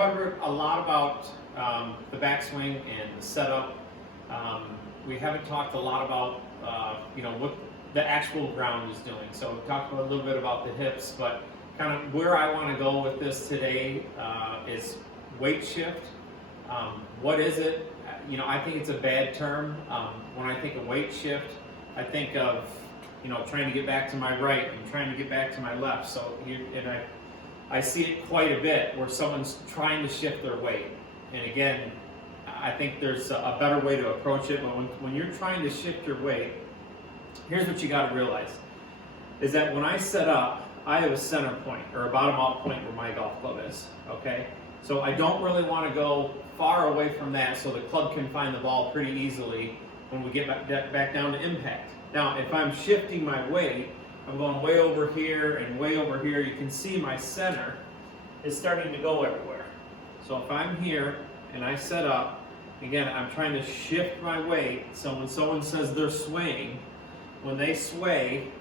Covered a lot about the backswing and the setup. We haven't talked a lot about what the actual ground is doing. So we talked a little bit about the hips, but kind of where I want to go with this today is weight shift. What is it? I think it's a bad term. When I think of weight shift, I think of trying to get back to my right and trying to get back to my left. So I see it quite a bit where someone's trying to shift their weight. And again, I think there's a better way to approach it. But when you're trying to shift your weight, here's what you got to realize, is that when I set up, I have a center point or a bottom out point where my golf club is, okay? So I don't really want to go far away from that so the club can find the ball pretty easily when we get back down to impact. Now, if I'm shifting my weight, I'm going way over here and way over here. You can see my center is starting to go everywhere. So if I'm here and I set up, again, I'm trying to shift my weight. So when someone says they're swaying, when they sway,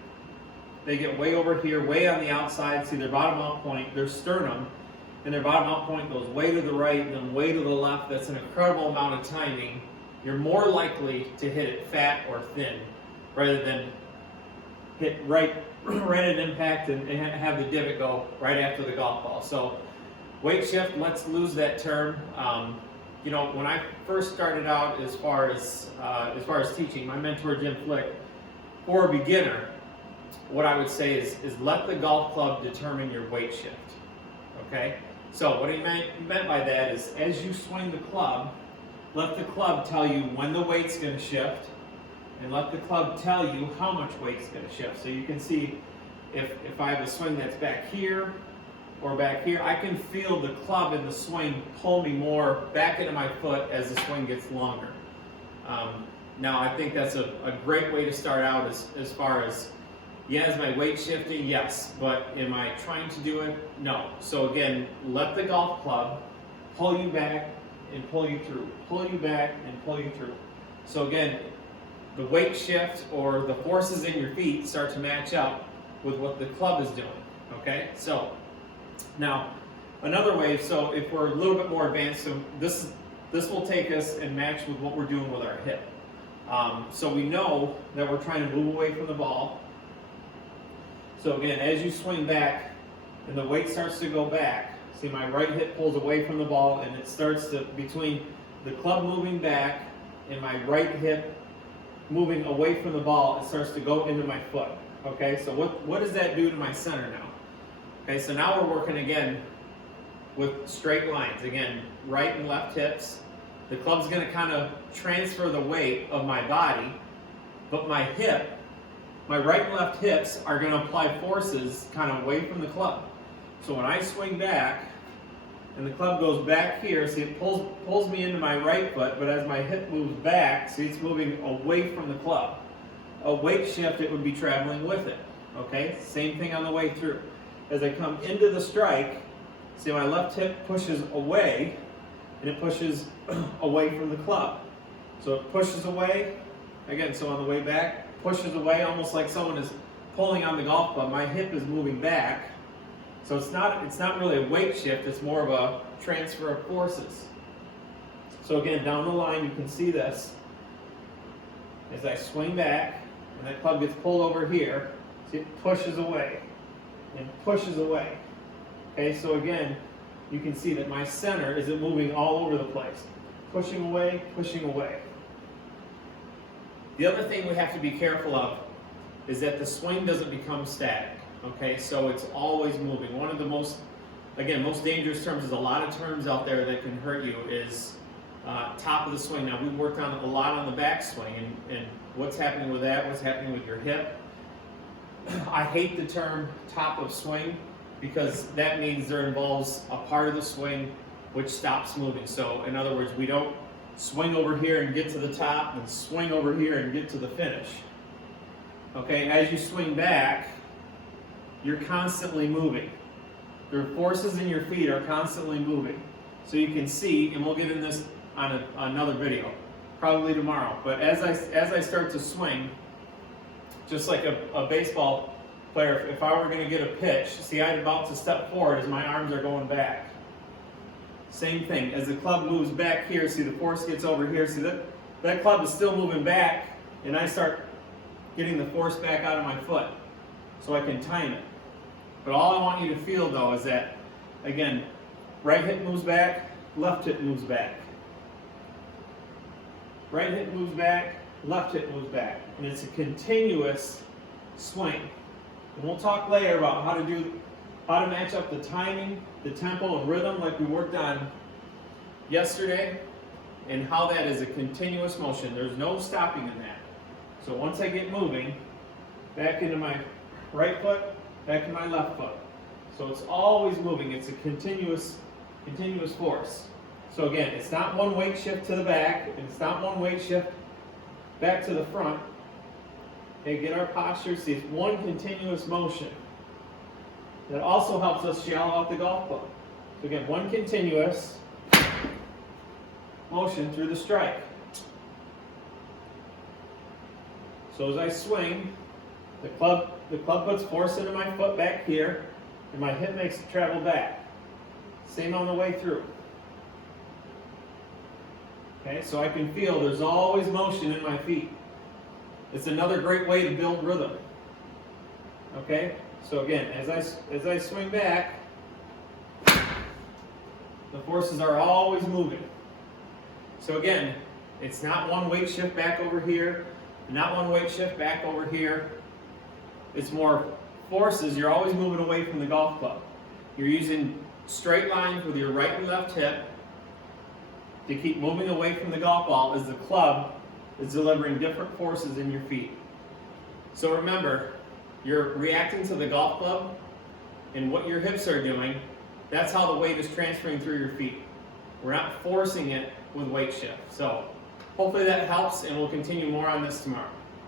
they get way over here, way on the outside. See their bottom out point, their sternum, and their bottom out point goes way to the right and then way to the left. That's an incredible amount of timing. You're more likely to hit it fat or thin rather than hit right at impact and have the divot go right after the golf ball. So weight shift, let's lose that term. When I first started out as far as teaching, my mentor Jim Flick, for a beginner, what I would say is let the golf club determine your weight shift. Okay? So what he meant by that is as you swing the club, let the club tell you when the weight's going to shift, and let the club tell you how much weight's going to shift. So you can see if I have a swing that's back here or back here, I can feel the club in the swing pull me more back into my foot as the swing gets longer. Now I think that's a great way to start out as far as, yeah, is my weight shifting? Yes. But am I trying to do it? No. So again, let the golf club pull you back and pull you through. Pull you back and pull you through. So again, the weight shift or the forces in your feet start to match up with what the club is doing, okay? So now another way, so if we're a little bit more advanced, so this will take us and match with what we're doing with our hip. So we know that we're trying to move away from the ball. So again, as you swing back and the weight starts to go back, see my right hip pulls away from the ball and it starts to, between the club moving back and my right hip moving away from the ball, it starts to go into my foot. Okay, so what does that do to my center now? Okay, so now we're working again with straight lines. Again, right and left hips. The club's going to kind of transfer the weight of my body, but my hip, my right and left hips are going to apply forces kind of away from the club. So when I swing back, and the club goes back here, see it pulls me into my right foot, but as my hip moves back, see it's moving away from the club. A weight shift, it would be traveling with it, okay? Same thing on the way through. As I come into the strike, see my left hip pushes away, and it pushes away from the club. So it pushes away, again, so on the way back, pushes away almost like someone is pulling on the golf club. My hip is moving back. So it's not really a weight shift, it's more of a transfer of forces. So again, down the line you can see this. As I swing back, and that club gets pulled over here, see it pushes away and pushes away. Okay, so again, you can see that my center isn't moving all over the place. Pushing away, pushing away. The other thing we have to be careful of is that the swing doesn't become static. Okay, so it's always moving. One of the most dangerous terms, there's a lot of terms out there that can hurt you, is top of the swing. Now, we worked on a lot on the backswing, and what's happening with that, what's happening with your hip. I hate the term top of swing because that means there involves a part of the swing which stops moving. So, in other words, we don't swing over here and get to the top and swing over here and get to the finish. Okay, as you swing back, you're constantly moving. The forces in your feet are constantly moving. So you can see, and we'll get in this on another video, probably tomorrow. But as I start to swing, just like a baseball player, if I were going to get a pitch, see I'm about to step forward as my arms are going back. Same thing, as the club moves back here, see the force gets over here, see that club is still moving back, and I start getting the force back out of my foot so I can time it. But all I want you to feel though is that, again, right hip moves back, left hip moves back. Right hip moves back, left hip moves back. And it's a continuous swing. And we'll talk later about how to match up the timing, the tempo, and rhythm like we worked on yesterday, and how that is a continuous motion. There's no stopping in that. So once I get moving, back into my right foot, back to my left foot. So it's always moving. It's a continuous force. So again, it's not one weight shift to the back, and it's not one weight shift back to the front. Okay, get our posture. See, it's one continuous motion. That also helps us shallow out the golf club. So again, one continuous motion through the strike. So as I swing, the club puts force into my foot back here, and my hip makes it travel back. Same on the way through. Okay, so I can feel there's always motion in my feet. It's another great way to build rhythm. Okay, so again, as I swing back, the forces are always moving. So again, it's not one weight shift back over here, not one weight shift back over here. It's more forces. You're always moving away from the golf club. You're using straight lines with your right and left hip to keep moving away from the golf ball as the club is delivering different forces in your feet. So remember, you're reacting to the golf club and what your hips are doing. That's how the weight is transferring through your feet. We're not forcing it with weight shift. So hopefully that helps, and we'll continue more on this tomorrow.